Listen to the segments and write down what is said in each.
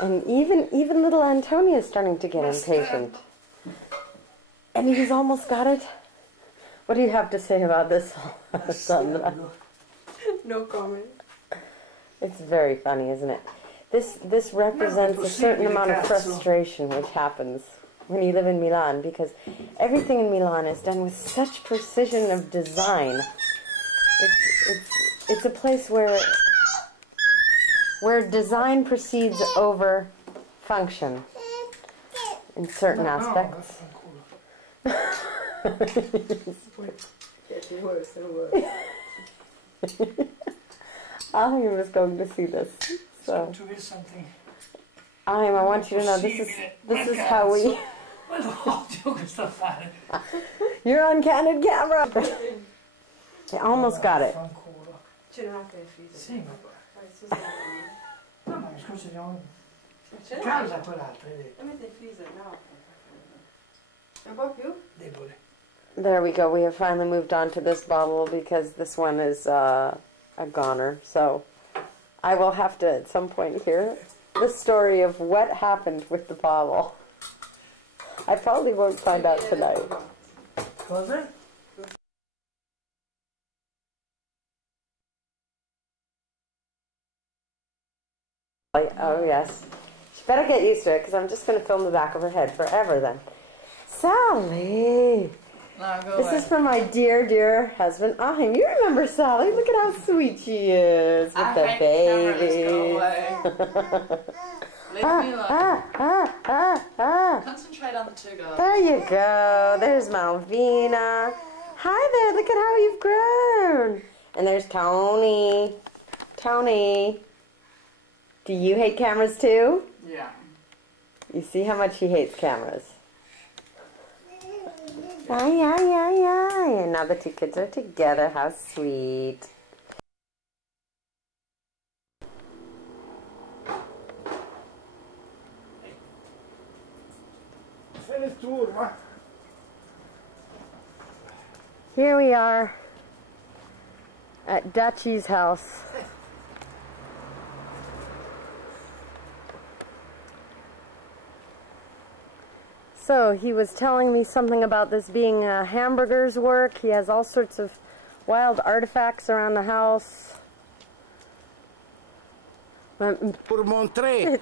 And even little Antonio is starting to get impatient. And he's almost got it. What do you have to say about this, Sandra? No comment. It's very funny, isn't it? This represents a certain amount of frustration which happens when you live in Milan, because everything in Milan is done with such precision of design. It's a place where design precedes over function in certain aspects. Ahim was going to see this. So Ahim, I want you to know this is how we. You're on candid camera. They almost got it. There we go. We have finally moved on to this bottle because this one is a goner. So I will have to at some point hear the story of what happened with the bottle. I probably won't find out tonight. Oh yes. She better get used to it because I'm just going to film the back of her head forever then. Sally! No, go This away. is for my dear, dear husband, Ahim. You remember Sally? Look at how sweet she is with the baby. Go away. Leave me alone. Concentrate on the two girls. There you go. There's Malvina. Hi there. Look at how you've grown. And there's Tony. Tony. Do you hate cameras too? Yeah. You see how much he hates cameras. And now the two kids are together. How sweet. Here we are at Dutchie's house. So he was telling me something about this being Hamburger's work. He has all sorts of wild artifacts around the house. Pour montrer,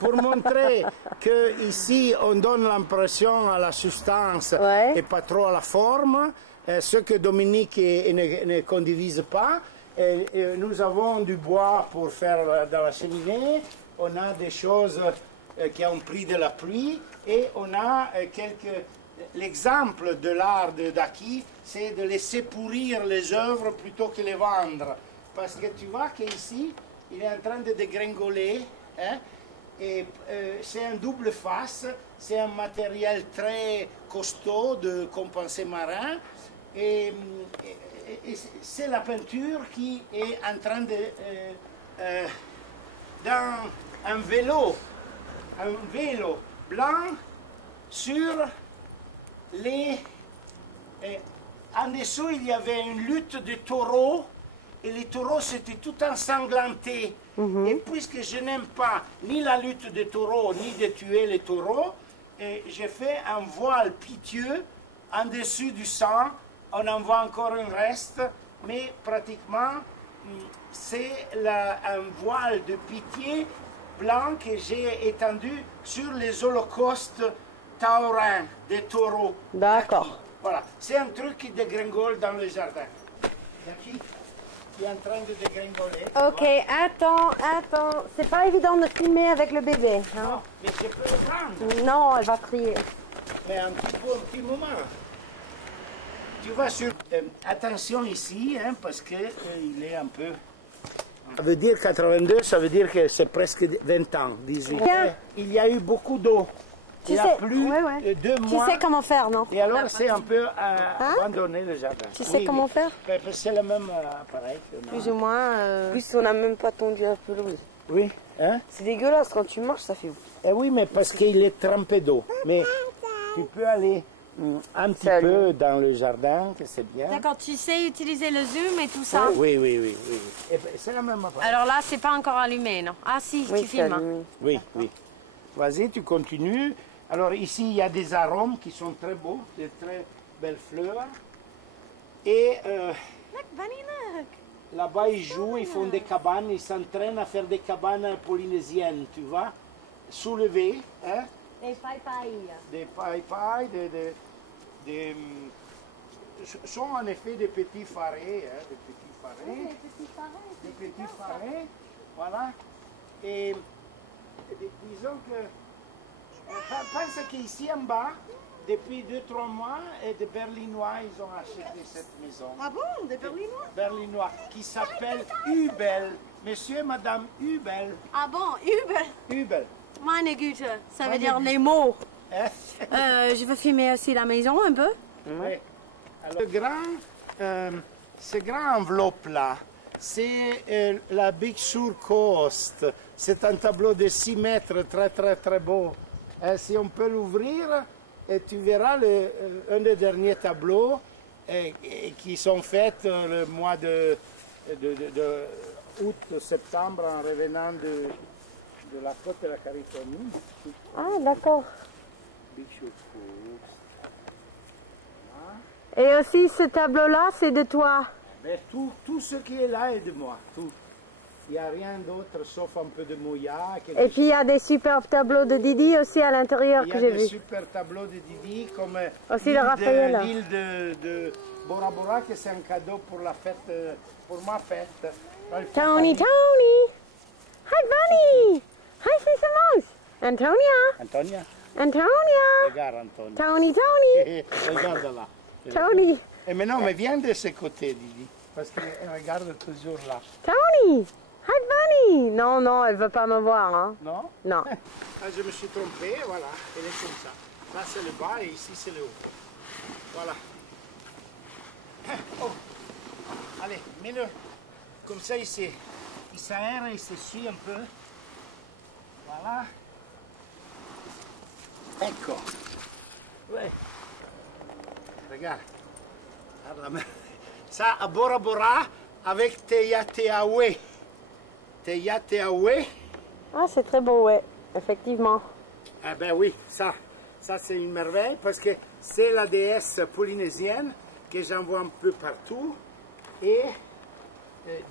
pour montrer que ici on donne l'impression à la substance et pas trop à la forme, ce que Dominique ne condivise pas. Nous avons du bois pour faire dans la cheminée, on a des choses qui ont pris de la pluie et on a l'exemple de l'art de Daki, c'est de laisser pourrir les œuvres plutôt que les vendre. Parce que tu vois qu'ici, il est en train de dégringoler, hein, et c'est un double face, c'est un matériel très costaud de compensé marin, et c'est la peinture qui est en train de... dans un vélo blanc sur les... en dessous, il y avait une lutte de taureaux, et les taureaux s'étaient tout ensanglantés. Et puisque je n'aime pas ni la lutte des taureaux, ni de tuer les taureaux, j'ai fait un voile pitié en dessus du sang. On en voit encore un reste, mais pratiquement, c'est un voile de pitié blanc que j'ai étendu sur les holocaustes taurins des taureaux. D'accord. Voilà, c'est un truc qui dégringole dans le jardin. Qui est en train de dégringoler. Ok, attends. C'est pas évident de filmer avec le bébé. Hein? Non, mais je peux le prendre. Non, elle va crier. Mais un petit moment. Tu vois, attention ici, hein, parce qu'il est un peu... Ça veut dire 82, ça veut dire que c'est presque 20 ans, disons. Il y a eu beaucoup d'eau. Il y a plu 2 mois. Tu sais comment faire, non? Et alors, c'est un peu abandonné le jardin. Tu sais comment faire? C'est le même appareil. Plus ou moins. Plus on n'a même pas tondu un peu l'eau. Oui. Hein? C'est dégueulasse, quand tu marches, ça fait... Eh oui, mais parce qu'il est trempé d'eau. Mais tu peux aller Un petit Salut. peu dans le jardin, que c'est bien. D'accord, tu sais utiliser le zoom et tout ça. Oui, oui, oui, oui. Et ben, c'est la même appareil. Alors là, c'est pas encore allumé, non? Ah si, Oui, tu filmes. salut. Oui, oui. Vas-y, tu continues. Alors ici, il y a des arômes qui sont très beaux, des très belles fleurs. Et Look, Bunny, look. là-bas, ils jouent, ils font des cabanes, ils s'entraînent à faire des cabanes polynésiennes, tu vois, soulevées, hein, Des papayes. des paille-paille, sont en effet des petits farés, hein, des petits farés, voilà. Et disons que, pense qu'ici en bas, depuis 2-3 mois, des Berlinois, ils ont acheté cette maison. Ah bon, des Berlinois? Berlinois, qui s'appelle Hubel. Monsieur et Madame Hubel. Ah bon, Uber. Hubel. Meine Güte, ça veut Meine dire Güte. les mots. Hein? Je veux filmer aussi la maison un peu. Oui. Alors, ce grand enveloppe-là, c'est la Big Sur Coast. C'est un tableau de 6 mètres, très très très beau. Si on peut l'ouvrir, et tu verras un des derniers tableaux qui sont faits le mois de août, septembre, en revenant de la côte de la Californie. Ah, d'accord. Big Sur Coast. Et aussi, ce tableau-là, c'est de toi. Mais tout ce qui est là est de moi. Tout. Il n'y a rien d'autre sauf un peu de Moya. Et puis, il y a des superbes tableaux de Didi aussi à l'intérieur il y que a j'ai des vus. super tableaux de Didi comme Aussi le Raphaël. l'île de Bora Bora, que c'est un cadeau pour la fête, pour ma fête. Tony, Tony! Hi, Bunny! Hi, c'est Mouse! Antonia! Antonia, Antonia! regarde Antonia. Tony, Tony! Regarde là. Tony! Et maintenant, mais viens de ce côté, Didi, parce qu'elle regarde toujours là. Tony! Hi, Bunny! Non, non, elle veut pas me voir, hein? Non? Non. Ah, je me suis trompé, voilà, elle est comme ça. Là c'est le bas et ici c'est le haut. Voilà. Oh. Allez, mets-le. Comme ça il s'aère et il s'essuie un peu. Voilà. Ecco. Ouais. Regarde. Regarde. Ça à Bora Bora avec Teia Teawe. Teia Teawe. Ah, c'est très beau, ouais. Effectivement. Ah ben oui, ça c'est une merveille parce que c'est la déesse polynésienne que j'en vois un peu partout et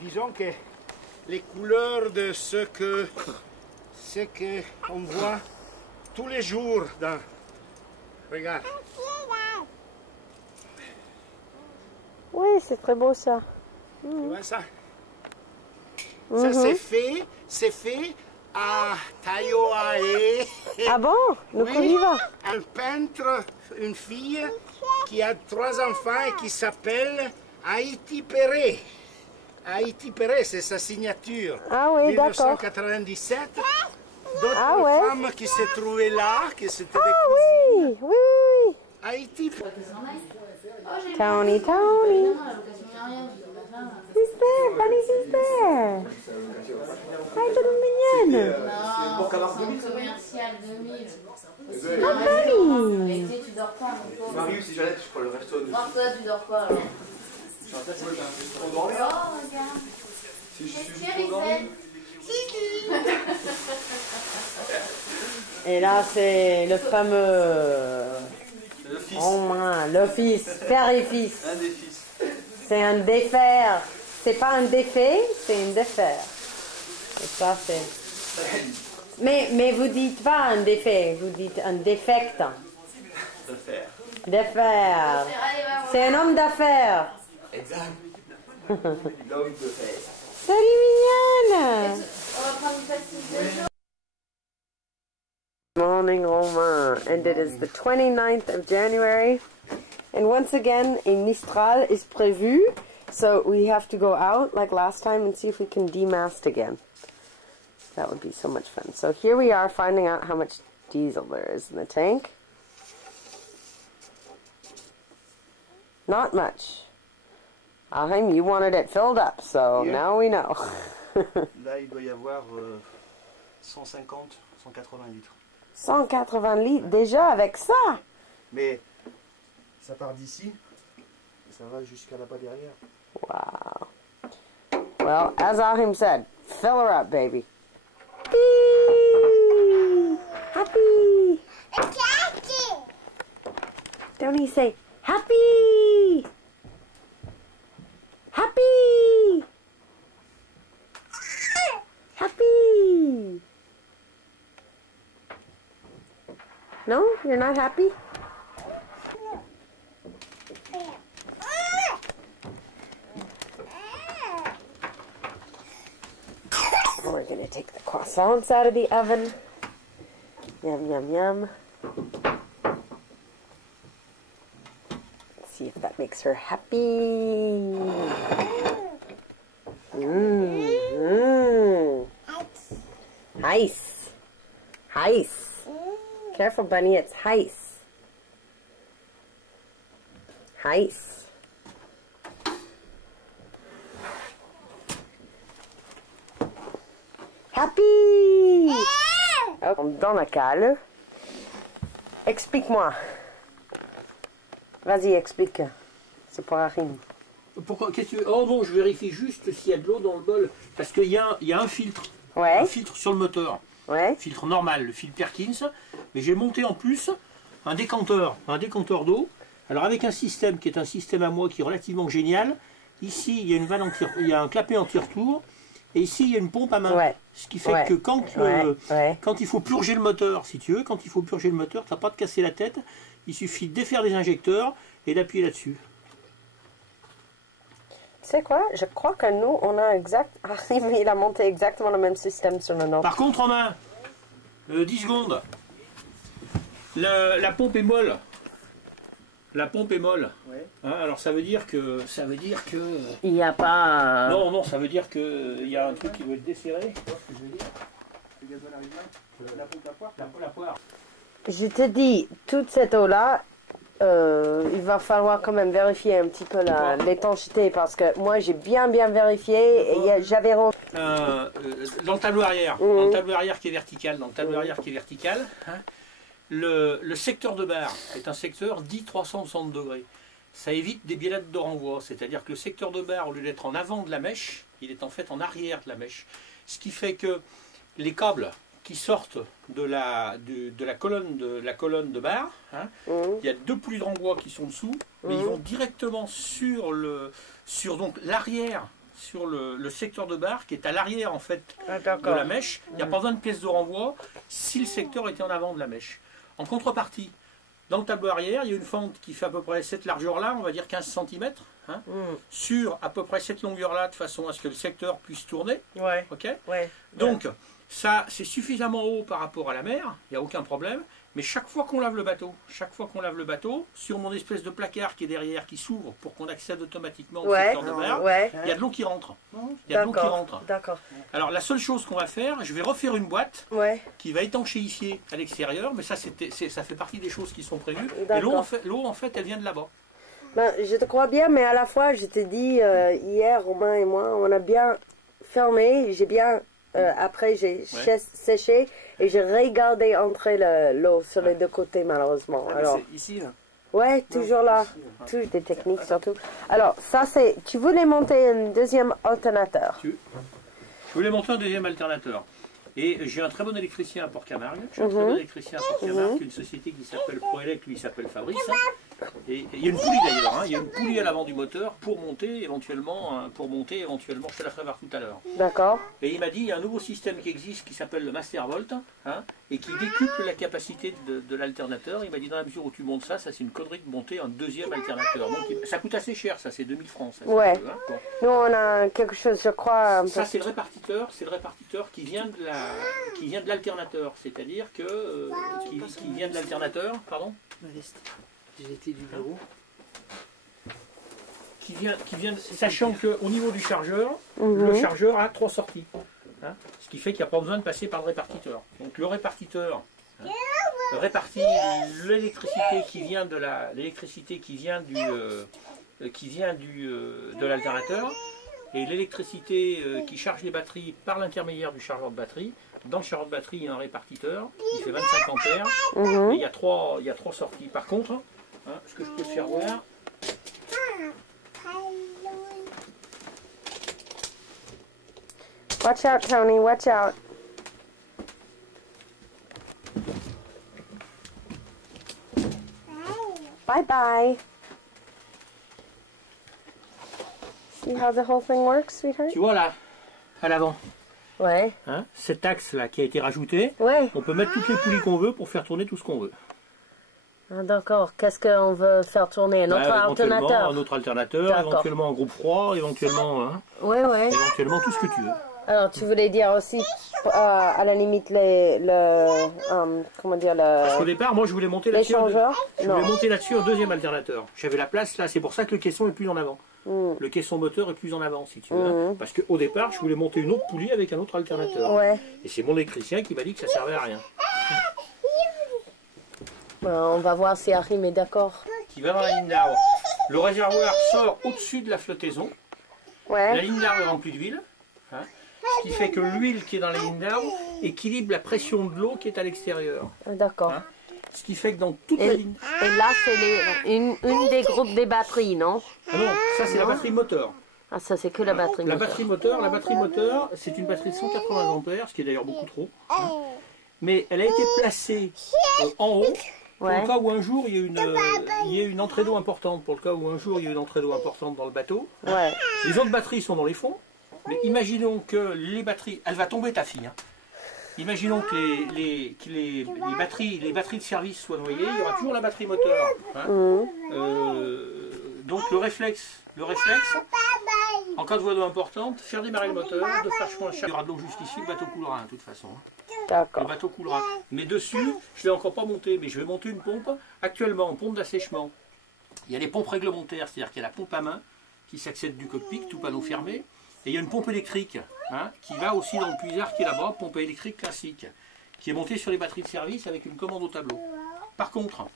disons que les couleurs de ce que on voit tous les jours dans... Regarde. Oui, c'est très beau ça. Tu vois ça? Ça c'est fait à Taiohae. Ah bon? Donc on y va. Un peintre, une fille qui a 3 enfants et qui s'appelle Haïti Perret. Haïti Perret, c'est sa signature. Ah oui, d'accord. 1997. D'autres Ah ouais. femmes qui se trouvaient là, qui s'étaient Ah des cousines. oui, oui, oui. Haïti. Tony, Tony. He's there, Bunny, he's there. Hi, little mignonne. Commercial 2000. Ah, Bunny. L'été, tu dors pas, mon pauvre. Marius, si j'allais, je crois le resto de. Non, toi, tu dors pas, alors. Je suis en tête, c'est juste pour dormir. Oh, regarde. Si je suis Chérie, pour dormir. Et là, c'est le fameux Le fils. Romain, le fils, père et fils. Un des fils. C'est un défaire. C'est pas un défait, c'est un défaire. Et ça, c'est... Mais vous dites pas un défait, vous dites un défect. D'affaires. Défaire. Allez, va, C'est un homme d'affaires. Exact. L'homme de fer. Salut mignonne. on va prendre une petite de jour. Morning Romain, and it is the 29th of January. And once again, a Mistral is prévu, so we have to go out like last time and see if we can demast again. That would be so much fun. So here we are finding out how much diesel there is in the tank. Not much. Ahim, you wanted it filled up, so Yeah. now we know. Là, il doit y avoir 150, 180 litres. 180 litres déjà avec ça. Mais Ça part d'ici et ça va jusqu'à là-bas derrière. Wow. Well, as Ahim said, fill her up, baby. Happy! Happy! Don't he say, happy! Happy! Happy! No? You're not happy? We're going to take the croissants out of the oven. Yum, yum, yum. Let's see if that makes her happy. Ice. Ice. Careful, bunny, it's ice. Ice. Happy! Oh, dans la cale. Explique-moi. Vas-y, explique. C'est pour Arim. Pourquoi? Qu'est-ce que tu veux? Oh non, je vérifie juste s'il y a de l'eau dans le bol. Parce qu'il y a un filtre. Ouais. Un filtre sur le moteur. Ouais. Filtre normal, le filtre Perkins. Mais j'ai monté en plus un décanteur d'eau. Alors avec un système qui est un système à moi qui est relativement génial. Ici, il y a une vanne il y a un clapet anti-retour. Et ici, il y a une pompe à main. Ouais. Ce qui fait que quand il faut purger le moteur, si tu veux, quand il faut purger le moteur, tu n'as pas de casser la tête. Il suffit de défaire les injecteurs et d'appuyer là-dessus. Tu sais quoi? Je crois que nous, on a Arim, il a monté exactement le même système sur le nôtre. Par contre, en un, 10 secondes, la pompe est molle. La pompe est molle. Ouais. Hein, alors ça veut dire que. Il n'y a pas. Non, ça veut dire qu'il y a un truc qui doit être desserré. Tu vois ce que je veux dire? Le gasoil arrive là. La pompe à poire. La poire. Je te dis, toute cette eau-là, il va falloir quand même vérifier un petit peu l'étanchéité parce que moi j'ai bien vérifié et j'avais Dans le tableau arrière, dans le tableau arrière qui est vertical, hein, le secteur de barre est un secteur dit 360 degrés. Ça évite des biellades de renvoi, c'est-à-dire que le secteur de barre, au lieu d'être en avant de la mèche, il est en fait en arrière de la mèche. Ce qui fait que les câbles qui sortent de la colonne de barre, hein, il y a deux poulies de renvoi qui sont dessous, mais ils vont directement sur l'arrière, sur le secteur de barre qui est à l'arrière en fait de la mèche. Il n'y a pas besoin de pièce de renvoi si le secteur était en avant de la mèche. En contrepartie, dans le tableau arrière, il y a une fente qui fait à peu près cette largeur-là, on va dire 15 cm, hein, sur à peu près cette longueur-là, de façon à ce que le secteur puisse tourner. Ouais. Okay. Ouais. Donc, ça, c'est suffisamment haut par rapport à la mer, il n'y a aucun problème. Mais chaque fois qu'on lave le bateau, sur mon espèce de placard qui est derrière, qui s'ouvre pour qu'on accède automatiquement au secteur de mer, il y a de l'eau qui rentre. D'accord. Alors la seule chose qu'on va faire, je vais refaire une boîte qui va étanchéifier à l'extérieur, mais ça fait partie des choses qui sont prévues. Et l'eau en fait, elle vient de là-bas. Ben, je te crois bien, mais à la fois, je t'ai dit hier, Romain et moi, on a bien fermé, j'ai bien... après, j'ai séché et j'ai regardé entrer l'eau sur les deux côtés, malheureusement. Alors, c'est ici, là. ouais, toujours là. Tout des techniques, surtout. Alors, ça, c'est... Tu voulais monter un deuxième alternateur. Je voulais monter un deuxième alternateur. Et j'ai un très bon électricien à Port-Camargue. J'ai un très bon électricien à Port-Camargue, une société qui s'appelle Proelec, lui il s'appelle Fabrice. Et il y a une poulie d'ailleurs, hein, il y a une poulie à l'avant du moteur pour monter éventuellement, je te la ferai voir tout à l'heure. D'accord. Et il m'a dit, il y a un nouveau système qui existe qui s'appelle le Mastervolt, hein, et qui décuple la capacité de l'alternateur. Il m'a dit, dans la mesure où tu montes ça c'est une connerie de monter un deuxième alternateur. Donc ça coûte assez cher, ça c'est 2000 francs. Ça, ouais. Hein, bon. Nous on a quelque chose, je crois... Ça c'est le répartiteur qui vient de l'alternateur, c'est-à-dire que qui vient de l'alternateur, pardon. J'étais du bureau. Qui vient sachant qu'au niveau du chargeur, le chargeur a 3 sorties. Hein, ce qui fait qu'il n'y a pas besoin de passer par le répartiteur. Donc le répartiteur répartit l'électricité qui vient de l'alternateur et l'électricité qui charge les batteries par l'intermédiaire du chargeur de batterie. Dans le chargeur de batterie, il y a un répartiteur qui fait 25 ampères et il y a trois sorties. Par contre, hein, ce que je peux te faire voir. Watch out, Tony, watch out. Bye bye. See how the whole thing works, sweetheart? Tu vois là, à l'avant, Ouais. hein, cet axe là qui a été rajouté, Ouais. on peut mettre toutes les poulies qu'on veut pour faire tourner tout ce qu'on veut. Ah, d'accord. Qu'est-ce qu'on veut faire tourner? Un autre Éventuellement, alternateur? un autre alternateur, D'accord. éventuellement un groupe froid, éventuellement, hein, Ouais, ouais. éventuellement tout ce que tu veux. Alors, tu voulais dire aussi, à la limite, comment dire, Au départ, moi je voulais monter là-dessus. l'échangeur? Je voulais monter là-dessus un deuxième alternateur. J'avais la place là, c'est pour ça que le caisson est plus en avant. Le caisson moteur est plus en avant, si tu veux. Hein. Parce qu'au départ, je voulais monter une autre poulie avec un autre alternateur. Ouais. Et c'est mon électricien qui m'a dit que ça servait à rien. On va voir si Harim est d'accord. Qui va dans la ligne d'arbre. Le réservoir sort au-dessus de la flottaison. La Ouais. ligne d'arbre est remplie d'huile. Hein. Ce qui fait que l'huile qui est dans la ligne d'arbre équilibre la pression de l'eau qui est à l'extérieur. Ah, d'accord. Hein. Ce qui fait que dans toute la Et, ligne... et là, c'est une des groupes des batteries, non? Ah non, ça c'est la batterie moteur. Ah, ça, c'est que la batterie. La moteur. batterie moteur, c'est une batterie de 180 ampères, ce qui est d'ailleurs beaucoup trop. Hein. Mais elle a été placée en haut pour Ouais. le cas où un jour il y a une entrée d'eau importante. Pour le cas où un jour il y a une entrée d'eau importante dans le bateau. Ouais. Les autres batteries sont dans les fonds. Mais imaginons que les batteries... Elle va tomber ta fille. Hein. Imaginons que les batteries de service soient noyées. Il y aura toujours la batterie moteur. Hein. Donc le réflexe, en cas de voie d'eau importante, faire démarrer le moteur, de faire chemin, il y aura de l'eau juste ici, le bateau coulera hein, de toute façon. Hein. Le D'accord. bateau coulera. Mais dessus, je ne l'ai encore pas monté, mais je vais monter une pompe. Actuellement, pompe d'assèchement. Il y a les pompes réglementaires, c'est-à-dire qu'il y a la pompe à main qui s'accède du cockpit, tout panneau fermé. Et il y a une pompe électrique hein, qui va aussi dans le puisard qui est là-bas, pompe électrique classique, qui est montée sur les batteries de service avec une commande au tableau. Par contre,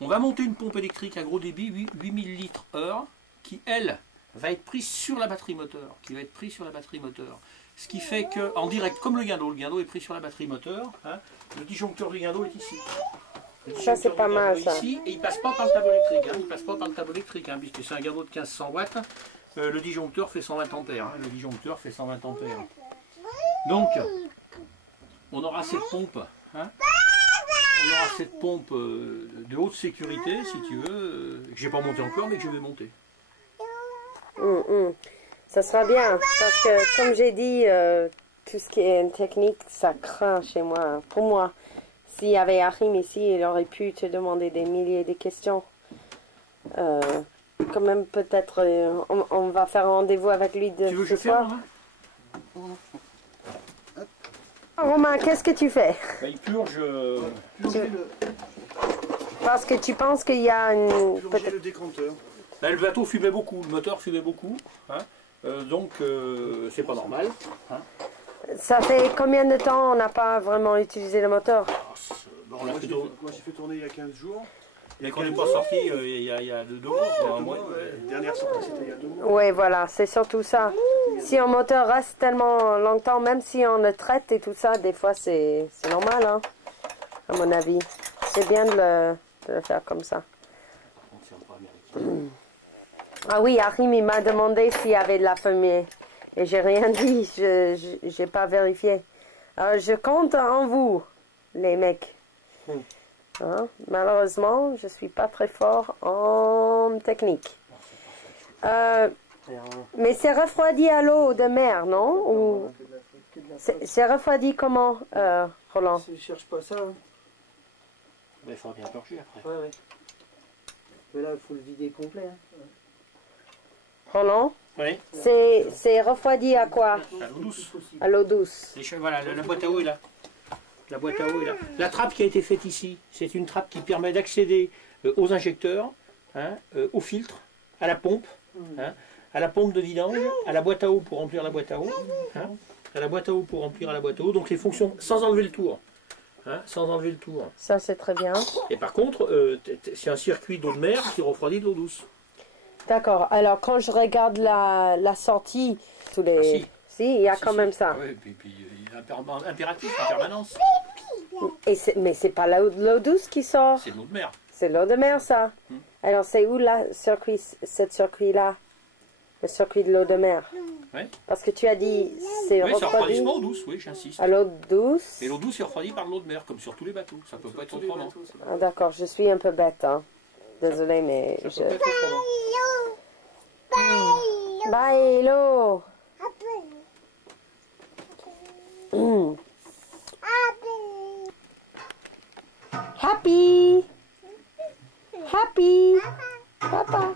on va monter une pompe électrique à gros débit, 8000 litres heure, qui elle va être prise sur la batterie moteur, Ce qui fait que, en direct, comme le guindeau est pris sur la batterie moteur, hein, le disjoncteur du guindeau est ici. Le Ça, c'est disjoncteur pas du mal, guindeau est ça. ici, et il passe pas par le tableau électrique, puisque c'est un guindeau de 1500 watts. Le disjoncteur fait 120 ampères. Hein, Donc, on aura cette pompe. Hein, on aura cette pompe de haute sécurité, si tu veux, que j'ai pas monté encore, mais que je vais monter. Ça sera bien, parce que, comme j'ai dit, tout ce qui est technique, ça craint chez moi. Pour moi, s'il y avait Harim ici, il aurait pu te demander des milliers de questions. Quand même, peut-être, on va faire un rendez-vous avec lui Tu veux que ce je ferme, soir. hein? Romain, qu'est-ce que tu fais? Il purge. Parce que tu penses qu'il y a une... Plonger le décanteur. Là, le bateau fumait beaucoup, le moteur fumait beaucoup. Hein, donc, c'est pas normal. Hein. Ça fait combien de temps on n'a pas vraiment utilisé le moteur? On l'a Moi, fait j'ai fait tourner il y a 15 jours. Et quand on n'est pas sorti, il y a 2 mois, un mois. La dernière sortie, c'était il y a 2 mois. Oui, voilà, c'est surtout ça. Si un moteur reste tellement longtemps, même si on le traite et tout ça, des fois c'est normal, hein, à mon avis. C'est bien de le faire comme ça. Ah oui, Harim, il m'a demandé s'il y avait de la fumée. Et j'ai rien dit, j'ai pas vérifié. Alors, je compte en vous, les mecs. Hein? Malheureusement, je suis pas très fort en technique. Mais c'est refroidi à l'eau de mer, non? Ou c'est refroidi comment, Roland? Je cherche pas ça. Hein. Il faudra bien purger après. Ouais, ouais. Mais là, il faut le vider complet. Hein. Roland? Oui. C'est refroidi à quoi? À l'eau douce. À l'eau douce. Voilà, la boîte à eau est là. La boîte à eau est là. La trappe qui a été faite ici, c'est une trappe qui permet d'accéder aux injecteurs, hein, au filtre, à la pompe, hein, à la pompe de vidange, à la boîte à eau pour remplir la boîte à eau, hein, à la boîte à eau pour remplir la boîte à eau. Donc les fonctions sans enlever le tour. Hein, sans enlever le tour. Ça, c'est très bien. Et par contre, c'est un circuit d'eau de mer qui refroidit de l'eau douce. D'accord. Alors, quand je regarde la sortie, tous les... Ah, si. il y a quand même ça. Oui, puis il y a un impératif en permanence. Mais c'est pas l'eau douce qui sort. C'est de l'eau de mer. C'est l'eau de mer, ça. Alors, c'est où cette circuit-là? Le circuit de l'eau de mer? Ouais. Parce que tu as dit, c'est Oui, c'est refroidi refroidissement eau douce, oui, j'insiste. à l'eau douce. Et l'eau douce est refroidie par l'eau de mer, comme sur tous les bateaux. Ça peut pas être autrement. Ah, d'accord, je suis un peu bête. Hein. Désolée, mais Ça peut pas être autrement. Bye, hello. Happy. Happy. Papa.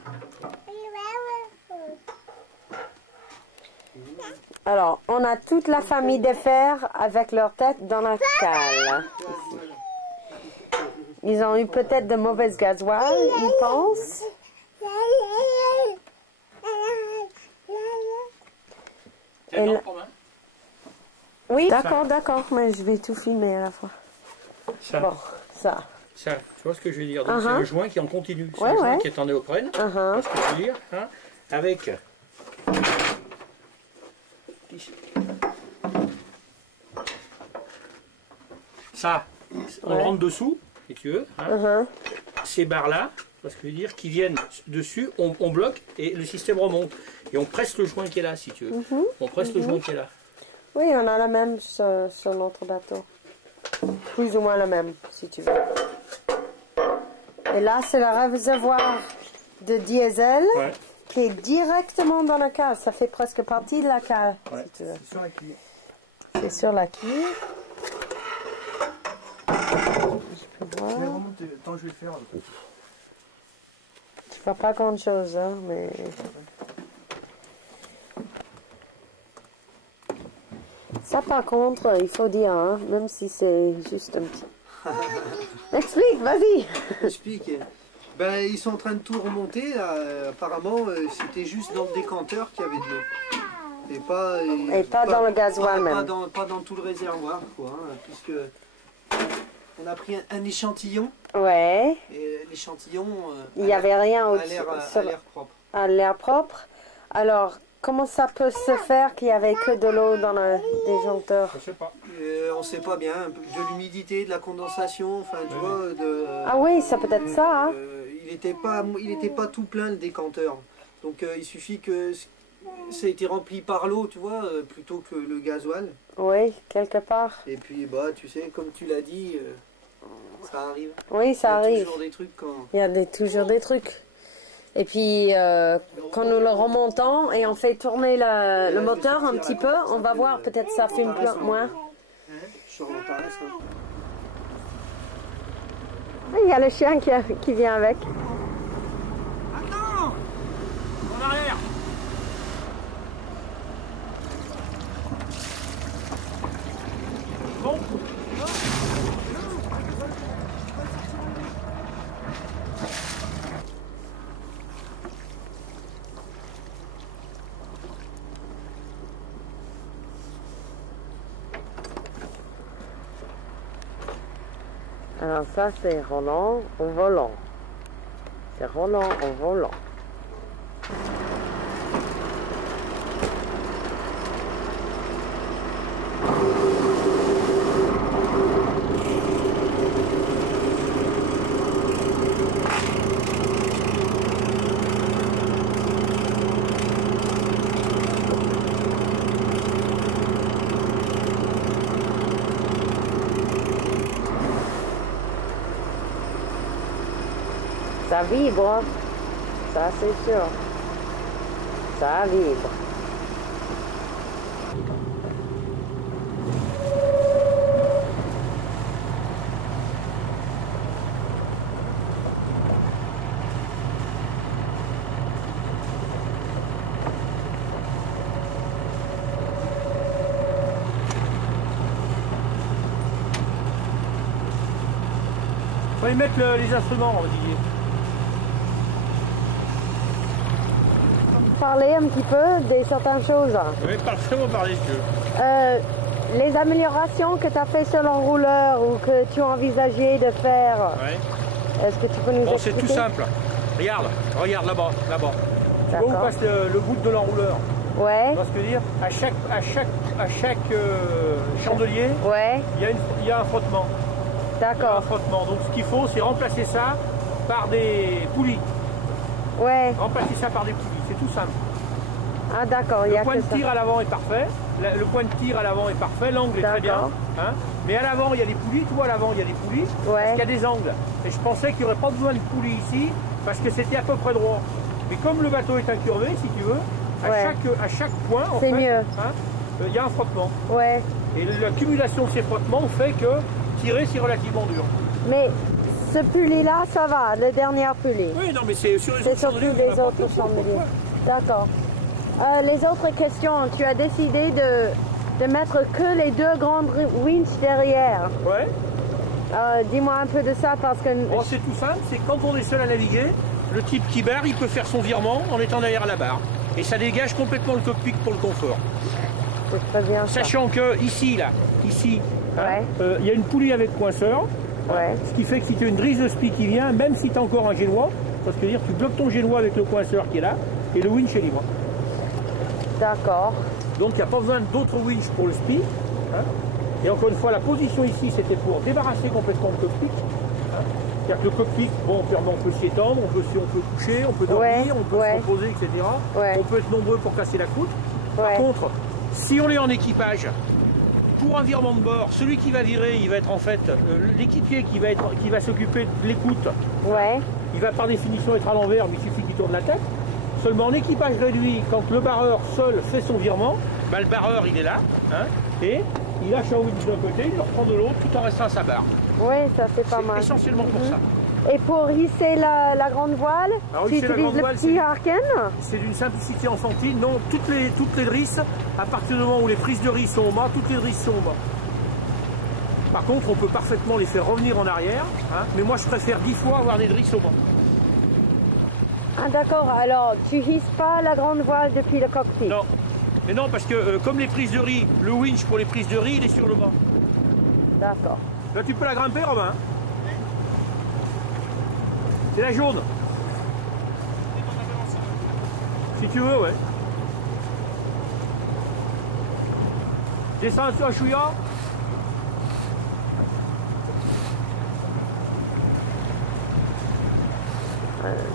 Alors, on a toute la famille des fers avec leur tête dans la cale. Ils ont eu peut-être de mauvaises gasoils, ils pensent. Tiens, Et non, là- Romain. Oui, d'accord, mais je vais tout filmer à la fois. Ça, Bon, ça. ça, tu vois ce que je veux dire. Donc, c'est le joint qui est en continu. C'est Ouais, un joint ouais. qui est en néoprène. Tu vois ce que je veux dire, hein, avec... Ça, on rentre dessous, si tu veux. Hein. Ces barres-là, tu vois ce que je veux dire, qui viennent dessus, on bloque et le système remonte. Et on presse le joint qui est là, si tu veux. On presse le joint qui est là. Oui, on a la même sur notre bateau. Plus ou moins la même, si tu veux. Et là, c'est le réservoir de diesel Ouais. qui est directement dans la cale. Ça fait presque partie de la cale, Ouais. si tu veux. C'est sur la quille. C'est sur la quille. Je peux Mais voir. vraiment, tant que je vais le faire. Tu vois pas grand chose, hein, mais. Ça, par contre, il faut dire, hein, même si c'est juste un petit. Explique, vas-y. Explique. Ben, ils sont en train de tout remonter. Là. Apparemment, c'était juste dans le décanteur qu'il y avait de l'eau. Et pas dans le gasoil même. Pas dans tout le réservoir, quoi. Hein, puisque on a pris un échantillon. Ouais. Et l'échantillon Il n'y avait rien a au-dessus. l'air propre. À l'air propre. Alors, comment ça peut se faire qu'il n'y avait que de l'eau dans le disjoncteur? Je sais pas. On sait pas bien. De l'humidité, de la condensation. Enfin, tu vois. Ah oui, c'est peut-être ça. Hein. Il était pas tout plein le décanteur. Donc il suffit que ça a été rempli par l'eau, tu vois, plutôt que le gasoil. Oui, quelque part. Et puis bah tu sais, comme tu l'as dit, ça arrive. Oui, ça Il y a arrive. toujours des trucs quand. Il y a toujours des trucs. Et puis, quand nous le remontons et on fait tourner le moteur un petit peu, on va voir, peut-être ça fume moins. Je sors en paresse, hein. Il y a le chien qui vient avec. Attends! En arrière! Bon. Alors ça, c'est Roland au volant. C'est Roland au volant. Ça vibre, ça c'est sûr. Ça vibre. Faut y mettre les instruments, Didier. Parler un petit peu de certaines choses. Oui, fais-moi parler, si tu veux. Les améliorations que tu as fait sur l'enrouleur ou que tu as envisagé de faire, Ouais. est-ce que tu peux nous Bon, c'est expliquer? tout simple. Regarde là-bas. Tu vois où D'accord. passe le bout de l'enrouleur. Ouais, Tu vois ce que je veux dire? À chaque chandelier, ouais, il y a un frottement. Il y a un d'accord. frottement. Donc ce qu'il faut, c'est remplacer ça par des poulies. Ouais. Remplacer ça par des poulies, c'est tout simple. Ah d'accord, il y a Le point que de ça. tir à l'avant est parfait. Le point de tir à l'avant est parfait, l'angle est très bien. D'accord. Hein. Mais à l'avant, il y a des poulies, tu vois, à l'avant, il y a des poulies, parce Ouais. qu'il y a des angles. Et je pensais qu'il n'y aurait pas besoin de poulies ici, parce que c'était à peu près droit. Mais comme le bateau est incurvé, si tu veux, Ouais. à chaque point, en C'est fait, mieux. hein, il y a un frottement. Ouais. Et l'accumulation de ces frottements fait que tirer, c'est relativement dur. Mais ce pulley-là, ça va, le dernier pulley. Oui, non, mais c'est sur les C'est autres surtout chandeliers, les on a pas autres de pourquoi. chandeliers. D'accord. Les autres questions, tu as décidé de mettre que les deux grandes winches derrière. Ouais. Dis-moi un peu de ça parce que... Bon, c'est tout simple, c'est quand on est seul à naviguer, le type qui barre, il peut faire son virement en étant derrière la barre. Et ça dégage complètement le cockpit pour le confort. C'est très bien ça. Sachant que ici, Ouais. il y a une poulie avec coinceur, Ouais. ce qui fait que si tu as une drisse de spi qui vient, même si tu as encore un génois, parce que dire tu bloques ton génois avec le coinceur qui est là, et le winch est libre. D'accord. Donc il n'y a pas besoin d'autres winch pour le spi. Hein. Et encore une fois, la position ici, c'était pour débarrasser complètement le cockpit. Hein. C'est-à-dire que le cockpit, bon, on peut s'y étendre, on peut coucher, on peut dormir, Ouais, on peut ouais. se reposer, etc. Ouais. On peut être nombreux pour casser la croûte. Par Ouais. contre, si on est en équipage, pour un virement de bord, celui qui va virer, il va être en fait l'équipier qui va s'occuper de l'écoute. Ouais. Il va par définition être à l'envers, mais il suffit qu'il tourne la tête. Seulement en équipage réduit, quand le barreur seul fait son virement, bah, le barreur il est là, hein, et il lâche un winch d'un côté, il le reprend de l'autre tout en restant à sa barre. Oui, ça c'est pas C'est mal. essentiellement pour ça. Et pour hisser la grande voile, Alors, tu hisser la utilises grande le voile, petit c'est- harken? C'est d'une simplicité enfantine. Non, toutes les drisses, à partir du moment où les prises de riz sont au mât, toutes les drisses sont au mât. Par contre, on peut parfaitement les faire revenir en arrière, hein, mais moi je préfère 10 fois avoir des drisses au mât. Ah d'accord, alors tu hisses pas la grande voile depuis le cockpit? Non, mais non, parce que comme les prises de riz, le winch pour les prises de riz, il est sur le mât. D'accord. Là, tu peux la grimper, Romain. C'est la jaune. Si tu veux, ouais. Descends un chouïa.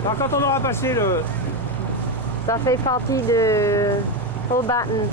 Alors, quand on aura passé le... Ça fait partie de Full Batten.